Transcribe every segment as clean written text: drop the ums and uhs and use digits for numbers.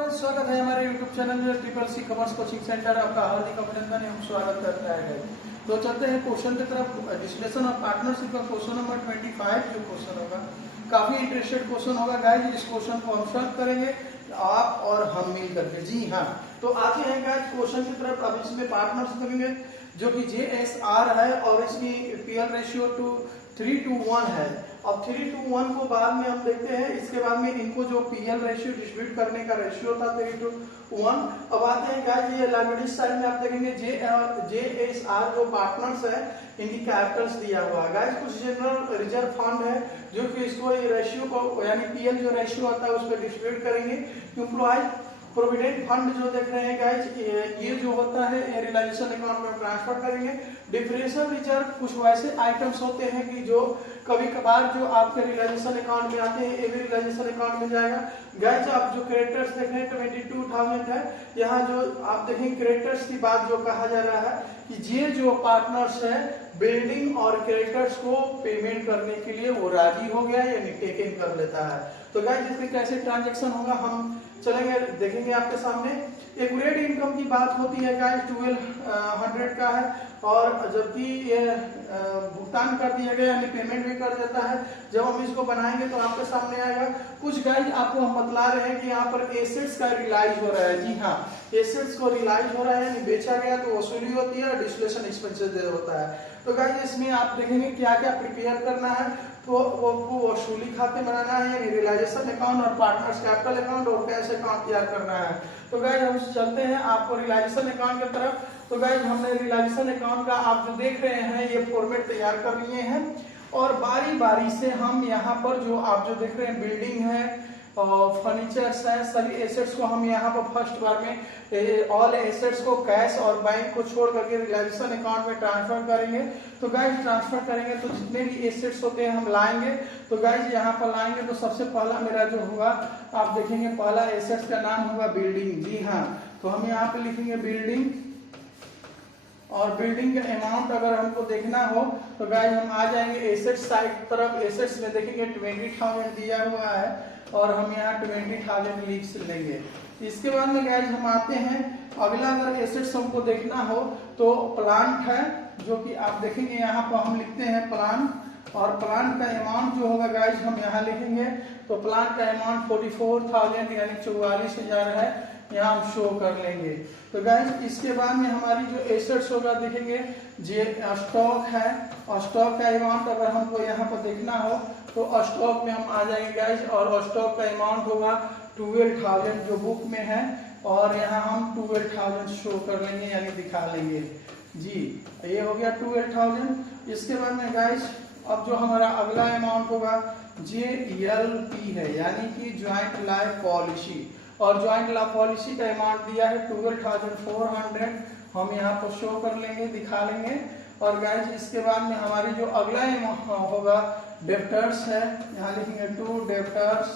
Friends, स्वागत है हमारे YouTube चैनल में triple C commerce coaching centre. आपका हार्दिक अभिनंदन एवं स्वागत करता है। तो चलते हैं क्वेश्चन की तरफ। डिस्कशन ऑफ पार्टनरशिप का क्वेश्चन नंबर 25 जो क्वेश्चन होगा, काफी इंटरेस्टेड क्वेश्चन होगा गाइज। इस क्वेश्चन को हम सॉल्व करेंगे आप और हम मिल करके। जी हाँ, तो आते हैं गाइज क्वेश्चन की तरफ। अब इसमें पार्टनरशिप करेंगे जो कि JSR है और इसकी PL रेशियो 3:1 है। अब 3:1 को बाद में हम देखते हैं। इसके बाद में इनको जो PL रेशियो डिस्ट्रीब्यूट करने का रेशियो था 3:1। अब आते हैं गाइस, ये लाइबिलिटी साइड में आप देखेंगे JSR जो पार्टनर्स है इनकी कैपिटल्स दिया हुआ है गाइस। कुछ जनरल रिजर्व फंड है जो कि इसको ये रेशियो को यानी PL जो रेशियो आता है उस पर डिस्ट्रीब्यूट करेंगे। एम्प्लॉय प्रोविडेंट फंड जो देख रहे हैं गाइस, ये जो होता है ये रियलाइजेशन अकाउंट में ट्रांसफर करेंगे। डिफरेंशियल रिजर्व कुछ वैसे आइटम्स होते हैं कि जो कभी कभार जो आपके रियलाइजेशन अकाउंट में आते हैं, ये भी रियलाइजेशन अकाउंट में जाएगा गाइस। आप जो क्रेडिटर्स देख रहे हैं 22,000 है। यहाँ जो आप देखेंगे क्रेडिटर्स की बात जो कहा जा रहा है कि ये जो पार्टनर्स है बिल्डिंग और क्रेडिटर्स को पेमेंट करने के लिए वो राजी हो गया यानी टेकन कर लेता है। तो गाइस इसमें कैसे ट्रांजेक्शन होगा हम चलेंगे देखेंगे आपके सामने। एक्यूरेट इनकम की बात होती है गाइस 1200 का है, और जबकि ये भुगतान कर दिया गया यानी पेमेंट भी कर देता है। जब हम इसको बनाएंगे तो आपके सामने आएगा। कुछ गाइस आपको हम बतला रहे हैं कि यहाँ पर एसेट्स का रियलाइज हो रहा है। जी हाँ, एसेट्स को रियलाइज हो रहा है यानी बेचा गया तो वसूली होती है, डिस्लेशन एक्सपेंसेस होता है। तो गाइस इसमें आप देखेंगे क्या क्या प्रिपेयर करना है। तो वो वसूली खाते बनाना है यानी रियलाइजेशन अकाउंट और पार्टनर्स कैपिटल अकाउंट और कैश अकाउंट तैयार करना है। तो गाइस हम चलते हैं आपको रियलाइजेशन अकाउंट की तरफ। तो गाइस हमने रियलाइजेशन अकाउंट का आप जो देख रहे हैं ये फॉर्मेट तैयार कर लिए हैं, और बारी बारी से हम यहाँ पर जो आप जो देख रहे हैं बिल्डिंग है और फर्नीचर्स है, सभी एसेट्स को हम यहाँ पर फर्स्ट बार में ऑल एसेट्स को कैश और बैंक को छोड़ करके रियलाइजेशन अकाउंट में ट्रांसफर करेंगे। तो गाइस ट्रांसफर करेंगे तो जितने भी एसेट्स होते हैं हम लाएंगे। तो गाइस यहाँ पर लाएंगे तो सबसे पहला मेरा जो होगा आप देखेंगे पहला एसेट्स का नाम होगा बिल्डिंग। जी हाँ, तो हम यहाँ पे लिखेंगे बिल्डिंग, और बिल्डिंग का अमाउंट अगर हमको देखना हो तो गाइस हम आ जाएंगे एसेट्स साइड तरफ। एसेट्स में देखेंगे 20,000 दिया हुआ है और हम यहाँ 20,000 लिख लेंगे। इसके बाद में गाइस हम आते हैं अगला, अगर एसेट्स हमको देखना हो तो प्लांट है जो कि आप देखेंगे यहाँ पर हम लिखते हैं प्लांट, और प्लांट का अमाउंट जो होगा गाइस हम यहाँ लिखेंगे। तो प्लांट का अमाउंट 44,000 यानी 44,000 है, यहाँ हम शो कर लेंगे। तो गाइस इसके बाद में हमारी जो एसेट्स होगा देखेंगे जे स्टॉक है, और स्टॉक का अमाउंट अगर हमको यहाँ पर देखना हो तो स्टॉक में हम आ जाएंगे गाइस, और स्टॉक का अमाउंट होगा 12,000 जो बुक में है, और यहाँ हम 12,000 शो कर लेंगे यानी दिखा लेंगे। जी ये हो गया 12,000। इसके बाद में गाइस अब जो हमारा अगला अमाउंट होगा JLP है यानी कि ज्वाइंट लाइफ पॉलिसी, और ज्वाइंट लाइफ पॉलिसी का अमाउंट दिया है 12,400, हम यहाँ पर शो कर लेंगे दिखा लेंगे। और गाइस इसके बाद में हमारी जो अगला होगा डेप्टर्स है, यहाँ लिखेंगे टू डेप्टर्स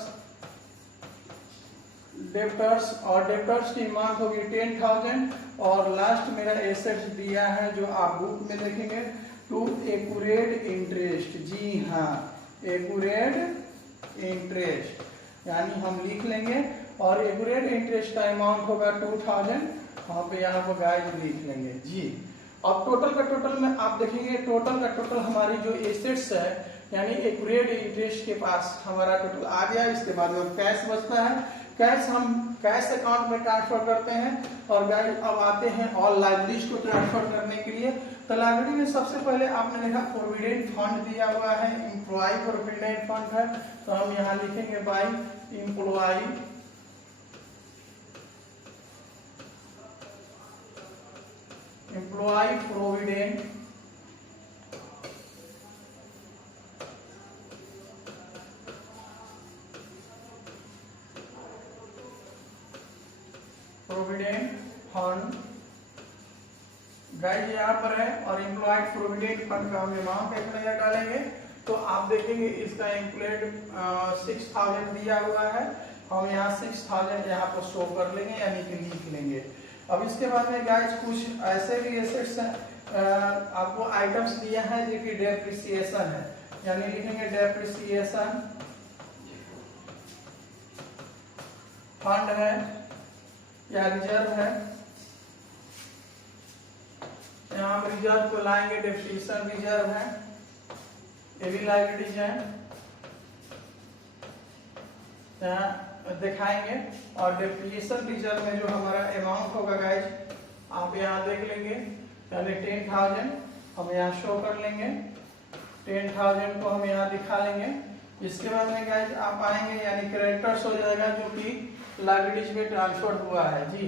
और डेप्टर्स की अमाउंट होगी 10,000, और लास्ट मेरा एसेट्स दिया है जो आप बुक में देखेंगे टू एक्यूरेट इंटरेस्ट। जी हाँ, एक्यूरेट इंटरेस्ट यानी हम लिख लेंगे, और एक्यूरेट इंटरेस्ट का अमाउंट होगा 2,000, हम पे यहाँ पर गाइस लिख लेंगे। जी अब टोटल का टोटल में आप देखेंगे टोटल का टोटल हमारी जो एसेट्स है यानी एक्यूरेट इंटरेस्ट के पास हमारा टोटल आ गया। इसके बाद में कैश बचता है, कैश हम कैश अकाउंट में ट्रांसफर करते हैं। और गाइस अब आते हैं ऑल लायबिलिटीज को ट्रांसफर करने के लिए। तो लायबिलिटी में सबसे पहले आपने देखा प्रोविडेंट फंड दिया हुआ है, एम्प्लॉय प्रोविडेंट फंड है, तो हम यहाँ लिखेंगे by employ provident fund guys यहाँ पर है, और एम्प्लॉयड प्रोविडेंट फंड का हम अमाउंट एक डालेंगे। तो आप देखेंगे इसका एम्प्लॉयड 6,000 दिया हुआ है, हम यहाँ 6,000 यहाँ पर शो कर लेंगे यानी कि लिख लेंगे। अब इसके बाद में गाइस कुछ ऐसे भी एसेट्स आपको आइटम्स दिए हैं जो कि डेप्रिसिएशन है, यानी लिखेंगे डेप्रिसिएशन फंड है, क्या रिजर्व है, यहाँ हम रिजर्व को लाएंगे, डेप्रिसिएशन रिजर्व है, ये भी लायबिलिटीज है, यहाँ दिखाएंगे। और डेप्रिसिएशन रिजर्व में जो हमारा अमाउंट होगा गाइज आप यहाँ देख लेंगे, यानी 10,000 हम यहाँ शो कर लेंगे, 10,000 को हम यहाँ दिखा लेंगे। इसके बाद में गाइज आप आएंगे, यानी क्रेडिटर्स हो जाएगा जो कि लायबिलिटीज में ट्रांसफर हुआ है जी,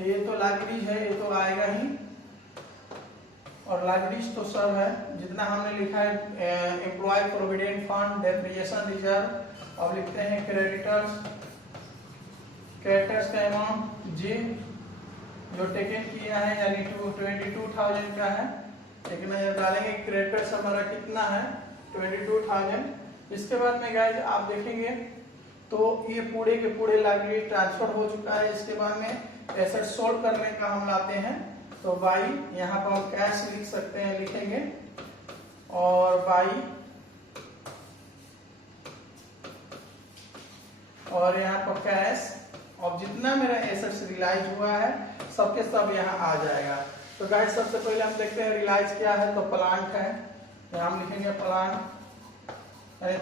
ये तो लायबिलिटीज है, ये तो आएगा ही। और लायबिलिटीज तो सब है जितना हमने लिखा है, employ provident fund, depreciation reserve. अब लिखते हैं क्रेडिटर्स, क्रेडिटर्स का अमाउंट जी जो टेकन किया है, यानी 22,000 का है। एक नजर डालेंगे क्रेडिटर्स हमारा कितना है, 22,000। इसके बाद में गाइज आप देखेंगे तो ये पूरे के पूरे लायबिलिटी ट्रांसफर हो चुका है। इसके बाद में एसेट सोल्ड करने का हम लाते हैं, तो बाई यहाँ पर हम कैश लिख सकते हैं, लिखेंगे और बाई, और यहाँ पर कैश। और जितना मेरा एसेट्स रियलाइज हुआ है सबके सब यहाँ आ जाएगा। तो गाइस सबसे पहले हम देखते हैं रियलाइज क्या है, तो प्लांट है, यहाँ हम लिखेंगे प्लांट।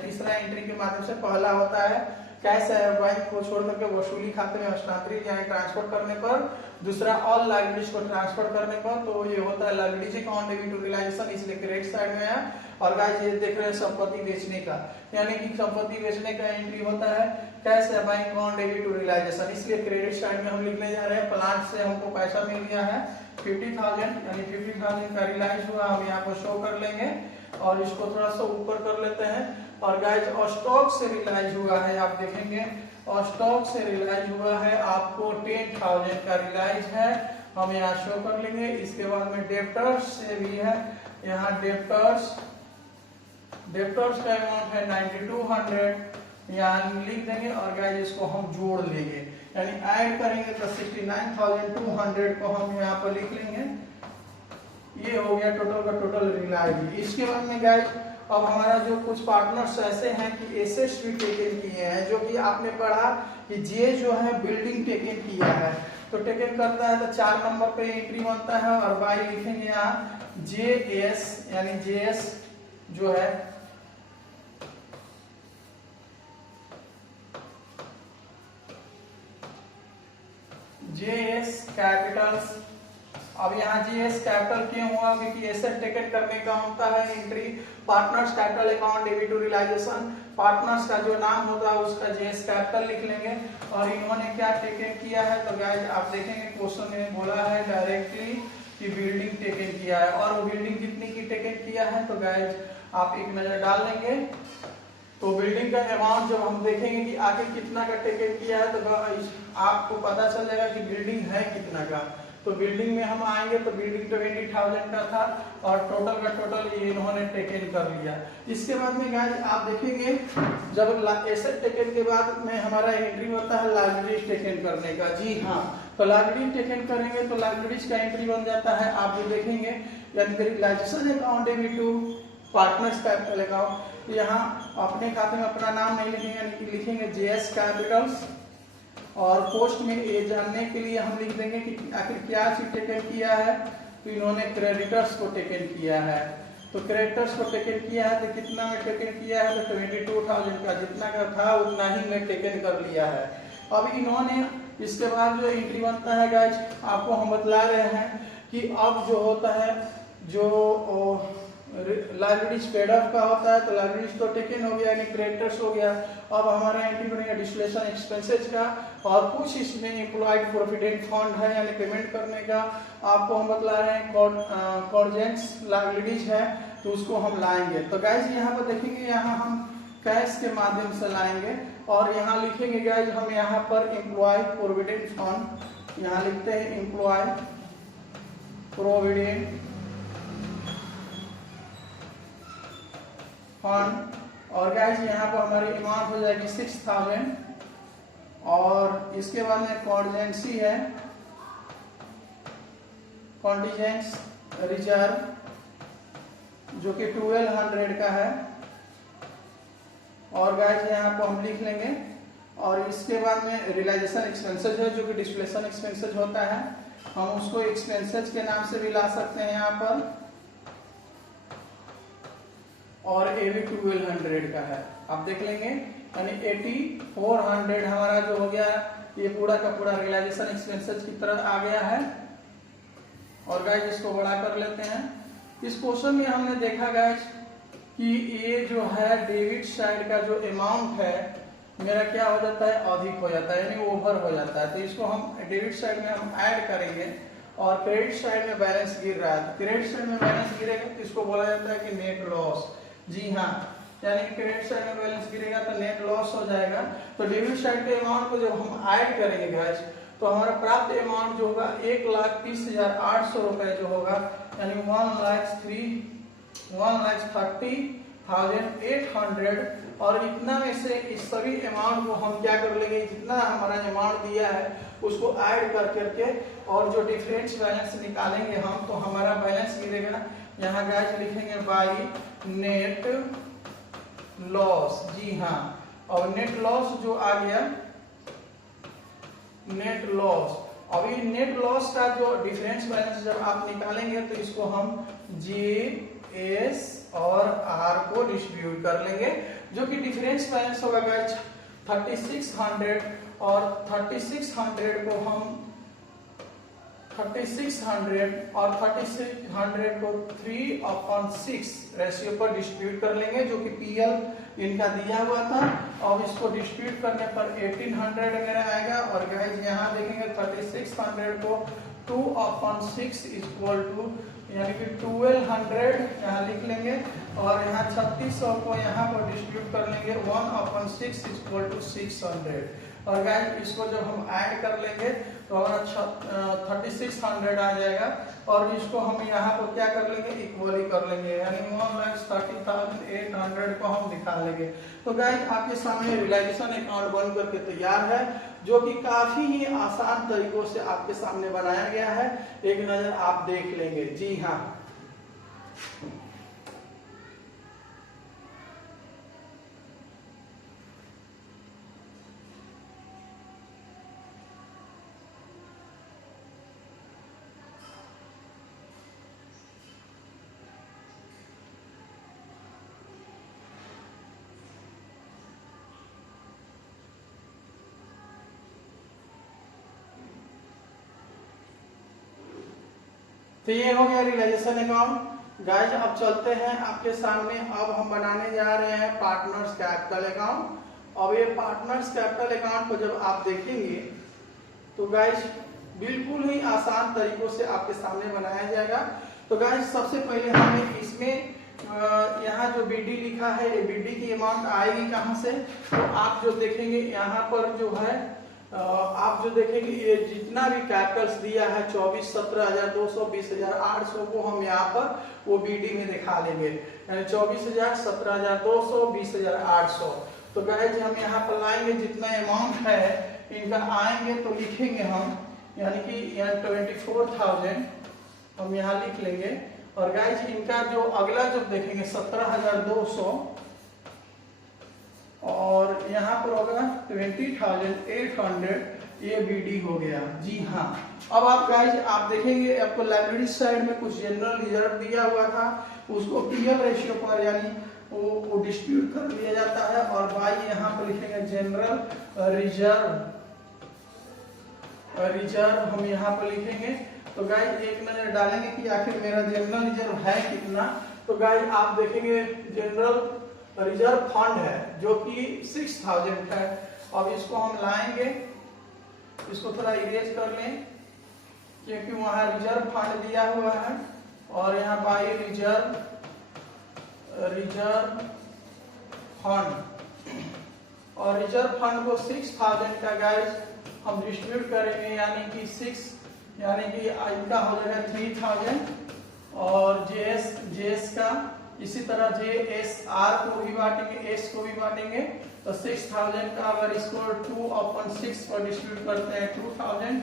तीसरा एंट्री के माध्यम से पहला होता है कैश बैंक को छोड़ करके वसूली खाते में हस्तांतरित यानी ट्रांसफर करने पर, दूसरा ऑल लायबिलिटीज को ट्रांसफर करने पर, तो ये होता है liabilities account debit to realisation, इसलिए क्रेडिट साइड में है। और गाइस ये देख रहे हैं संपत्ति बेचने का, यानी कि संपत्ति बेचने का एंट्री होता है cash bank account debit to realisation, इसलिए क्रेडिट साइड में हम लिखने जा रहे हैं प्लांट से हमको पैसा मिल गया है 50,000, यानी 50,000 का रियलाइज हुआ, हम यहाँ पर शो कर लेंगे और इसको थोड़ा सा ऊपर कर लेते हैं। और गाइस स्टॉक से रियलाइज हुआ है, आप देखेंगे और स्टॉक से रियलाइज हुआ है आपको 10,000 का रियलाइज है, हम यहाँ शो कर लेंगे। इसके बाद में डेप्टर्स से भी है, यहाँ डेप्टर्स का अमाउंट है 9,200, यहाँ लिख देंगे और गाइस इसको हम जोड़ लेंगे, यानी ऐड करेंगे तो 69,200 को हम यहाँ पर लिख लेंगे। ये हो गया टोटल का टोटल रियलाइज। इसके बाद में गाइस अब हमारा जो कुछ पार्टनर्स ऐसे हैं कि एसेट्स भी टेकन किए हैं, जो कि आपने पढ़ा कि जे जो है बिल्डिंग टेकन किया है, तो टेकन करता है तो 4 नंबर पे एंट्री बनता है और बाई लिखेंगे यहाँ JS, यानी JS जो है JS कैपिटल्स। अब यहाँ JS कैपिटल क्यों हुआ, क्योंकि एसेट टेकन करने का होता है entry partners capital account debit to realisation, partners का जो नाम होता है उसका JS कैपिटल लिख लेंगे। और इन्होंने क्या टेकन किया है, तो गाइस आप देखेंगे क्वेश्चन में बोला है डायरेक्टली कि बिल्डिंग टेकन किया है, और वो बिल्डिंग कितनी की टेकन किया है, तो गाइस आप एक नजर डाल लेंगे तो बिल्डिंग का अमाउंट जब हम देखेंगे कि आखिर कितना का टेकन किया है, तो आपको पता चल जाएगा कि बिल्डिंग है कितना का। तो बिल्डिंग में हम आएंगे तो बिल्डिंग 20,000 का था और टोटल का टोटल ये इन्होंने टेकन कर लिया। इसके बाद में गाइस आप देखेंगे जब एसेट टेकन के बाद में हमारा एंट्री होता है लायबिलिटीज टेकन करने का। जी हाँ, तो लायबिलिटीज टेकन करेंगे तो लायबिलिटीज का एंट्री बन जाता है, आप जो देखेंगे यानी realisation account debit to partners capital account. यहाँ अपने खाते में अपना नाम नहीं लिखेंगे, यानी कि लिखेंगे JS कैपिटल्स, और पोस्ट में ये जानने के लिए हम लिख देंगे कि आखिर क्या चीज टेकन किया है, तो इन्होंने क्रेडिटर्स को टेकन किया है। तो क्रेडिटर्स को टेकन किया है तो कितना में टेकन किया है, तो 22,000 का, जितना का था उतना ही में टेकन कर लिया है। अब इन्होंने इसके बाद जो एंट्री बनता है गाइस आपको हम बतला रहे हैं कि अब जो होता है जो लायबिलिटीज पेड ऑफ का होता है, तो लायबिलिटीज तो टेकन हो गया यानी क्रेडिटर्स हो गया। अब हमारा एंट्री बनेगा डिस्टिलेशन एक्सपेंसेस का, और कुछ इसमें एम्प्लॉयड प्रोविडेंट फंड है यानी पेमेंट करने का। आपको हम बतला रहे हैं कॉर्जेंट्स लायबिलिटीज है तो उसको हम लाएंगे। तो गाइस यहाँ पर देखेंगे, यहाँ हम कैश के माध्यम से लाएंगे और यहाँ लिखेंगे गाइस हम यहाँ पर एम्प्लॉय प्रोविडेंट फंड, यहाँ लिखते हैं एम्प्लॉय प्रोविडेंट फंड, और गाइस यहाँ पर हमारी अमाउंट हो जाएगी 6,000। और इसके बाद में कॉन्टिजेंसी है, कॉन्टिजेंस रिजर्व जो कि 1200 का है। और गाइस यहाँ पर हम लिख लेंगे और इसके बाद में रियलाइजेशन एक्सपेंसेस है जो कि डिस्प्लेसन एक्सपेंसेस होता है, हम उसको एक्सपेंसेस के नाम से भी ला सकते हैं यहाँ पर। और ये भी 1200 का है, आप देख लेंगे, यानी 8400 हमारा जो हो गया ये पूरा का पूरा रियलाइजेशन एक्सपेंसेस की तरह आ गया है। और गाइस इसको बड़ा कर लेते हैं। इस क्वेश्चन में हमने देखा गाइस कि ये जो है डेबिट साइड का जो अमाउंट है मेरा क्या हो जाता है, अधिक हो जाता है, यानी ओवर हो जाता है। तो इसको हम डेबिट साइड में हम ऐड करेंगे और क्रेडिट साइड में बैलेंस गिर रहा है, तो क्रेडिट साइड में बैलेंस गिरेगा तो इसको बोला जाता है कि नेट लॉस। जी हाँ, यानी कि क्रेडिट साइड में बैलेंस गिरेगा तो नेट लॉस हो जाएगा। तो डेबिट साइड के अमाउंट को जब हम ऐड करेंगे गाइस तो हमारा प्राप्त अमाउंट जो होगा 1,30,800 रुपए जो होगा, यानी 1,30,800। और इतना में से इस सभी अमाउंट को हम क्या कर लेंगे, जितना हमारा अमाउंट दिया है उसको ऐड कर करके और जो डिफरेंस बैलेंस निकालेंगे हम, तो हमारा बैलेंस गिरेगा। यहाँ गाइस लिखेंगे बाई नेट लॉस। जी हाँ, और नेट लॉस जो आ गया, नेट लॉस। अभी नेट लॉस का जो डिफरेंस बैलेंस जब आप निकालेंगे तो इसको हम जी एस और आर को डिस्ट्रीब्यूट कर लेंगे, जो कि डिफरेंस बैलेंस होगा गाइस 3600। और 3600 को हम 3600 और 3600 को 3/6 रेशियो पर डिस्ट्रीब्यूट कर लेंगे, जो कि पीएल इनका दिया हुआ था। अब इसको डिस्ट्रीब्यूट करने पर 1800 मेरा आएगा। और गाइस यहाँ देखेंगे 3600 को 2/6 इक्वल टू, यानी कि 1200 यहाँ लिख लेंगे। और यहाँ 3600 को यहाँ पर डिस्ट्रीब्यूट कर लेंगे 1/6 इक्वल टू 600। और गाइस इसको जब हम ऐड कर लेंगे तो हमारा 3600 आ जाएगा। और इसको हम यहाँ पर क्या कर लेंगे, इक्वली कर लेंगे, यानी 1,30,800 को हम निकाल लेंगे। तो गाइस आपके सामने रियलाइजेशन अकाउंट बन करके तैयार है, जो कि काफी ही आसान तरीकों से आपके सामने बनाया गया है। एक नजर आप देख लेंगे। जी हाँ, तो ये हो गया रियलाइजेशन अकाउंट। गाइस अब चलते हैं आपके सामने, अब हम बनाने जा रहे हैं पार्टनर्स कैपिटल अकाउंट। अब ये पार्टनर्स कैपिटल अकाउंट को जब आप देखेंगे तो गाइस बिल्कुल ही आसान तरीकों से आपके सामने बनाया जाएगा। तो गाइस सबसे पहले हमें इसमें यहाँ जो बीडी लिखा है, ये बीडी की अमाउंट आएगी कहाँ से, तो आप जो देखेंगे यहाँ पर जो है आप जो देखेंगे ये जितना भी कैपिटल्स दिया है 24, 17,200, 20,800 को हम यहाँ पर वो बीडी में दिखा लेंगे, 24,000, 17,200, 20,800। तो गाइस हम यहाँ पर लाएंगे जितना अमाउंट है इनका आएंगे तो लिखेंगे हम, यानी कि यहाँ 24,000 हम यहाँ लिख लेंगे। और गाइस इनका जो अगला जब देखेंगे 17,200 और यहाँ पर होगा 20,800, ये बीडी हो गया। जी हाँ, अब आप गाइस आप देखेंगे आपको लाइब्रेरी साइड में कुछ जनरल रिजर्व दिया हुआ था, उसको पीएल रेशियो पर यानी वो डिस्ट्रीब्यूट कर लिया जाता है। और बाई यहाँ पर लिखेंगे जनरल रिजर्व हम यहाँ पर लिखेंगे। तो गाइस एक नजर डालेंगे कि आखिर मेरा जनरल रिजर्व है कितना। तो गाइस आप देखेंगे जनरल रिजर्व फंड है जो कि 6,000 है। अब इसको हम लाएंगे, इसको थोड़ा इरेज कर लें क्योंकि वहां रिजर्व फंड दिया हुआ है। और यहाँ बाई रिजर्व फंड, और रिजर्व फंड को 6,000 का गाइस हम डिस्ट्रीब्यूट करेंगे, यानी कि 6 यानी कि इनका हो जाएगा 3,000। और जेएस का इसी तरह जेएसआर को भी बांटेंगे, एस को भी बांटेंगे। तो 6,000 का अगर इसको 2/6 पर डिस्ट्रीब्यूट करते हैं 2,000,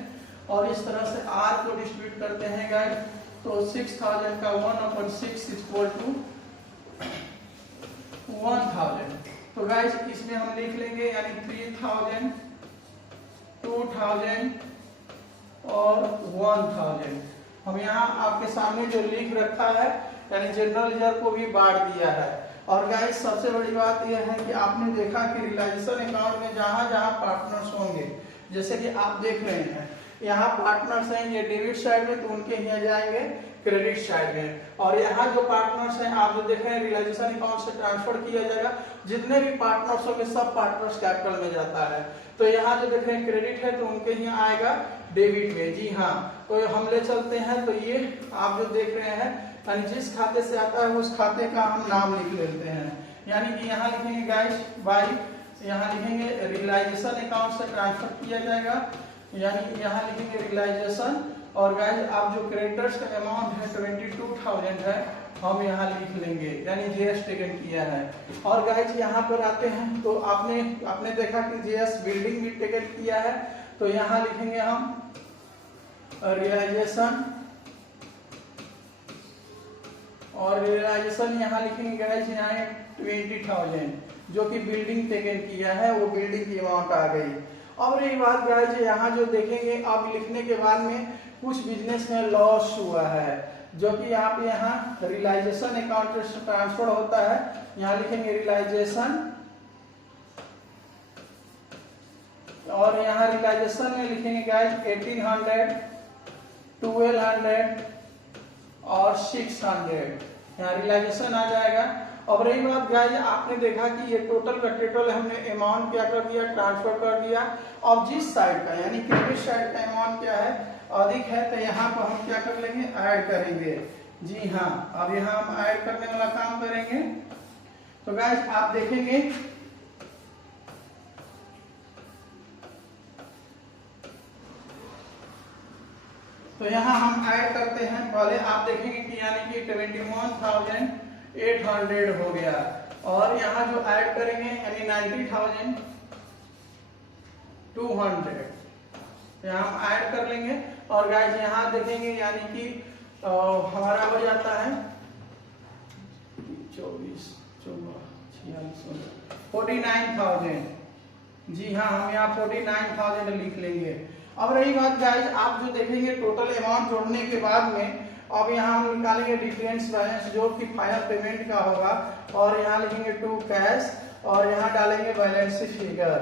और इस तरह से आर को डिस्ट्रीब्यूट करते हैं गाइस तो 6,000 का 1/6 इक्वल टू 1,000। तो गाइस इसमें हम लिख लेंगे यानी 3000, 2000 और 1000। हम यहाँ आपके सामने जो लिख रखा है यानी जनरल रिजर्व को भी बांट दिया है। और गाइस सबसे बड़ी बात यह है कि आपने देखा कि रियलाइजेशन अकाउंट में जहां जहां पार्टनर्स होंगे, जैसे कि आप देख रहे हैं यहाँ पार्टनर्स हैं ये डेबिट साइड में, तो उनके यहाँ जाएंगे क्रेडिट साइड में। और यहाँ जो पार्टनर्स हैं आप जो देख रहे हैं रियलाइजेशन अकाउंट से ट्रांसफर किया जाएगा, जितने भी पार्टनर्स होंगे सब पार्टनर्स कैपिटल में जाता है। तो यहाँ जो देख रहे हैं क्रेडिट है तो उनके यहाँ आएगा डेबिट में। जी हाँ, तो हम ले चलते हैं। तो ये आप जो देख रहे हैं यानी जिस खाते से आता है उस खाते का हम नाम लिख लेते हैं। यानी कि यहाँ लिखेंगे गाइस बाई, यहाँ लिखेंगे रियलाइजेशन अकाउंट से ट्रांसफर किया जाएगा, यानी यहाँ लिखेंगे रियलाइजेशन। और गाइस आप जो क्रेडिटर्स का अमाउंट है 22,000 है, हम यहाँ लिख लेंगे यानी जीएस टेकन किया है। और गाइस यहाँ पर आते हैं तो आपने देखा कि जीएस बिल्डिंग भी टेकन किया है, तो यहाँ लिखेंगे हम रियलाइजेशन। और रियलाइजेशन यहाँ लिखेंगे गाइस यहाँ 20,000 जो कि बिल्डिंग टेकन किया है, वो बिल्डिंग की अमाउंट आ गई। अब रही बात गाइस यहाँ जो देखेंगे अब लिखने के बाद में कुछ बिजनेस में लॉस हुआ है, जो कि आप यहाँ रियलाइजेशन अकाउंट से ट्रांसफर होता है, यहाँ लिखेंगे रियलाइजेशन। और यहाँ रियलाइजेशन में लिखेंगे गाइस 1800, 1200 और 600, यहाँ रियलाइजेशन आ जाएगा। अब रही बात गाइस आपने देखा कि ये टोटल का टोटल हमने अमाउंट क्या कर दिया, ट्रांसफर कर दिया। अब जिस साइड का यानी क्रेडिट साइड का अमाउंट क्या है अधिक है, तो यहाँ पर हम क्या कर लेंगे ऐड करेंगे। जी हाँ, अब यहाँ हम ऐड करने वाला काम करेंगे। तो गाइस आप देखेंगे तो यहाँ हम ऐड करते हैं। पहले आप देखेंगे कि यानी कि 21,800 हो गया। और यहाँ जो ऐड करेंगे यानी 90,200 यहाँ हम ऐड कर लेंगे। और गाइस यहाँ देखेंगे यानी कि हमारा हो जाता है 24, 49,000। जी हाँ, हम यहाँ 49,000 लिख लेंगे। अब रही बात गाइस आप जो देखेंगे टोटल अमाउंट जोड़ने के बाद में अब यहाँ हम निकालेंगे डिफरेंस बैलेंस जो कि फाइनल पेमेंट का होगा। और यहाँ लिखेंगे टू कैश और यहाँ डालेंगे बैलेंस फिगर।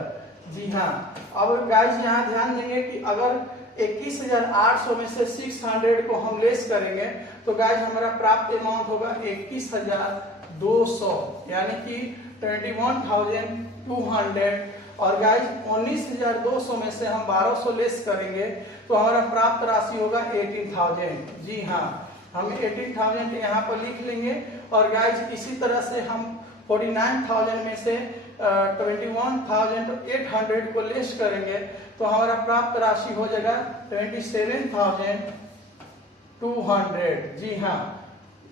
जी हाँ, अब गाइस यहाँ ध्यान देंगे कि अगर 21,800 में से 600 को हम लेस करेंगे तो गाइस हमारा प्राप्त अमाउंट होगा 21,200 यानी कि 21,200। और गाइस 19,200 में से हम 1,200 लेस करेंगे तो हमारा प्राप्त राशि होगा 18,000। जी हाँ, हम 18,000 यहाँ पर लिख लेंगे। और गाइस इसी तरह से हम 49,000 में से 21,800 को लेस करेंगे तो हमारा प्राप्त राशि हो जाएगा 27,200। जी हाँ,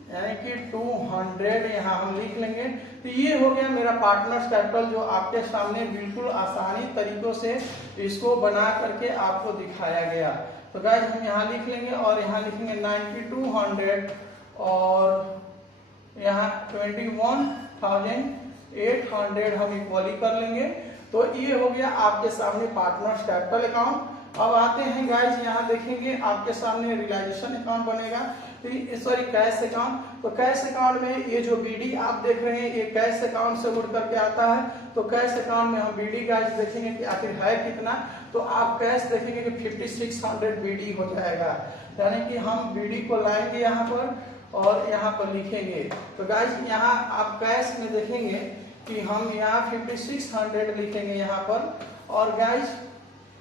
यानी कि 200 यहाँ हम लिख लेंगे। तो ये हो गया मेरा पार्टनर्स कैपिटल जो आपके सामने बिल्कुल आसानी तरीकों से इसको बना करके आपको दिखाया गया। तो गाइस हम यहाँ लिख लेंगे और यहाँ लिखेंगे 9200 और यहाँ 21,800 हम इक्वली कर लेंगे। तो ये हो गया आपके सामने पार्टनर्स कैपिटल अकाउंट। अब आते हैं गाइस यहाँ देखेंगे आपके सामने रियलाइजेशन अकाउंट बनेगा, तो सॉरी कैश अकाउंट। तो कैश अकाउंट में ये जो बीडी आप देख रहे हैं ये कैश अकाउंट से उड़ करके आता है। तो कैश अकाउंट में हम बीडी गाइस देखेंगे कि आखिर है कितना, तो आप कैश देखेंगे कि 5600 बीडी हो जाएगा। यानी कि हम बीडी को लाएंगे यहाँ पर और यहाँ पर लिखेंगे। तो गाइस यहाँ आप कैश में देखेंगे कि हम यहाँ 5600 लिखेंगे यहाँ पर। और गाइस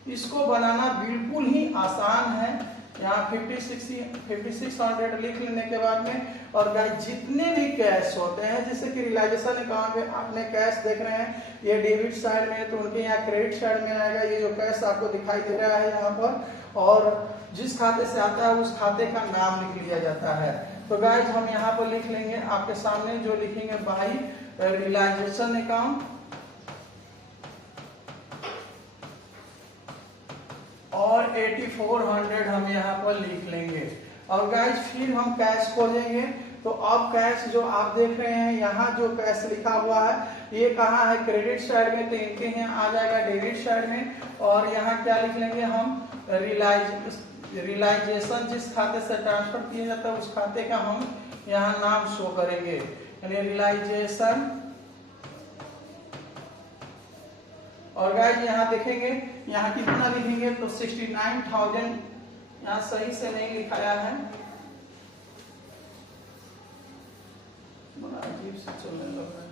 इसको बनाना बिल्कुल ही आसान है। यहाँ 5600 लिख लेने के बाद में और गाइस जितने भी कैश होते हैं जैसे कि रियलाइजेशन अकाउंट में आपने कैश देख रहे हैं ये डेबिट साइड में, तो उनके यहाँ क्रेडिट साइड में आएगा। ये जो कैश आपको दिखाई दे रहा है यहाँ पर, और जिस खाते से आता है उस खाते का नाम लिख लिया जाता है। तो गाइस हम यहाँ पर लिख लेंगे आपके सामने जो लिखेंगे बाई रियलाइजेशन अकाउंट और 8400 हम यहाँ पर लिख लेंगे। और गाइस फिर हम कैश खोलेंगे। तो अब कैश जो आप देख रहे हैं यहाँ जो कैश लिखा हुआ है ये कहाँ है, क्रेडिट साइड में, तो इनके यहाँ आ जाएगा डेबिट साइड में। और यहाँ क्या लिख लेंगे हम, रियलाइजेशन, जिस खाते से ट्रांसफर किया जाता है उस खाते का हम यहाँ नाम शो करेंगे, यानी रियलाइजेशन। और गाइस यहाँ देखेंगे यहाँ कितना लिखेंगे, तो 69,000 यहाँ सही से नहीं लिखाया है, बड़ा अजीब से चलने लग रहा है।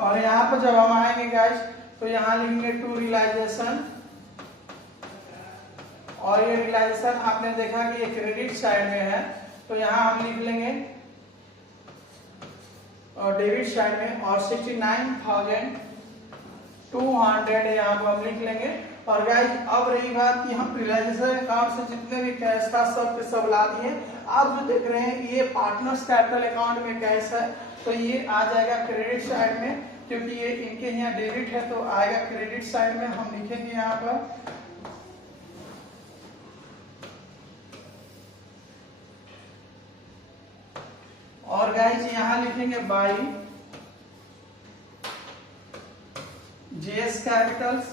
और यहाँ पर जब हम आएंगे गाइस तो यहाँ लिखेंगे टू रियलाइजेशन, और ये रियलाइजेशन आपने देखा कि ये क्रेडिट साइड में है, तो यहाँ हम लिख लेंगे और डेबिट साइड में, और 69,200 यहाँ पर हम लिख लेंगे। और गाइस अब रही बात कि हम रियलाइजेशन अकाउंट से जितने भी कैश था सब के सब ला दिए। आप जो देख रहे हैं ये पार्टनर्स कैपिटल अकाउंट में कैश है, तो ये आ जाएगा क्रेडिट साइड में, क्योंकि ये इनके यहाँ डेबिट है तो आएगा क्रेडिट साइड में। हम लिखेंगे यहाँ पर और गाइस यहाँ लिखेंगे by JS Capitals,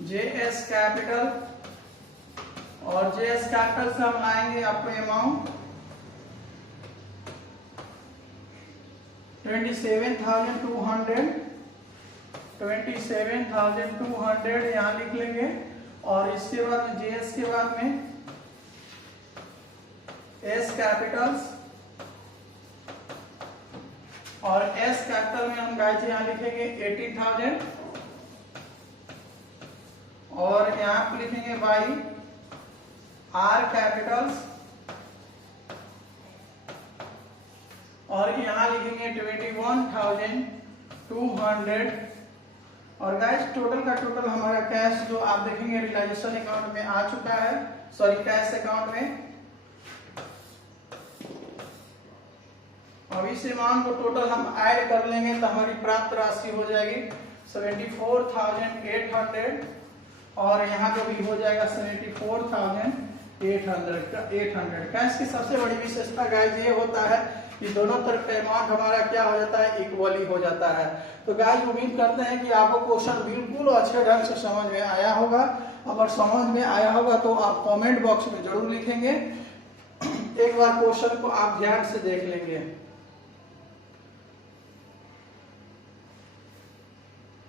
JS capital, और जेएस कैपिटल से हम लाएंगे आपको अमाउंट 27,200, 27,200 यहाँ लिख लेंगे। और इसके बाद में जेएस के बाद में एस कैपिटल्स, और एस कैपिटल में हम गाइस यहाँ लिखेंगे 80,000, और यहाँ पे लिखेंगे बाई आर कैपिटल्स, और यहाँ लिखेंगे 21,200। और गाइस टोटल का टोटल हमारा कैश जो आप देखेंगे रियलाइजेशन अकाउंट में आ चुका है, सॉरी कैश अकाउंट में। अब इस अमाउंट को टोटल हम ऐड कर लेंगे तो हमारी प्राप्त राशि हो जाएगी 74,800, और यहाँ पे भी हो जाएगा 74,800। कैश की सबसे बड़ी विशेषता गाइस ये होता है कि दोनों तरफ अमाउंट हमारा क्या हो जाता है, इक्वली हो जाता है। तो गाइस उम्मीद करते हैं कि आपको क्वेश्चन बिल्कुल अच्छे ढंग से समझ में आया होगा। अगर समझ में आया होगा तो आप कमेंट बॉक्स में जरूर लिखेंगे, एक बार क्वेश्चन को आप ध्यान से देख लेंगे।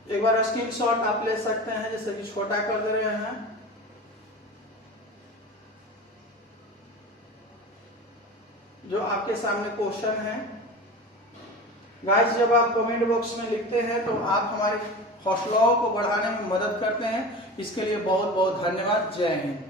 एक बार स्क्रीनशॉट आप ले सकते हैं, जैसे कि छोटा कर दे रहे हैं। जो आपके सामने क्वेश्चन है गाइस, जब आप कमेंट बॉक्स में लिखते हैं तो आप हमारे हौसलाओं को बढ़ाने में मदद करते हैं। इसके लिए बहुत बहुत धन्यवाद। जय हिंद।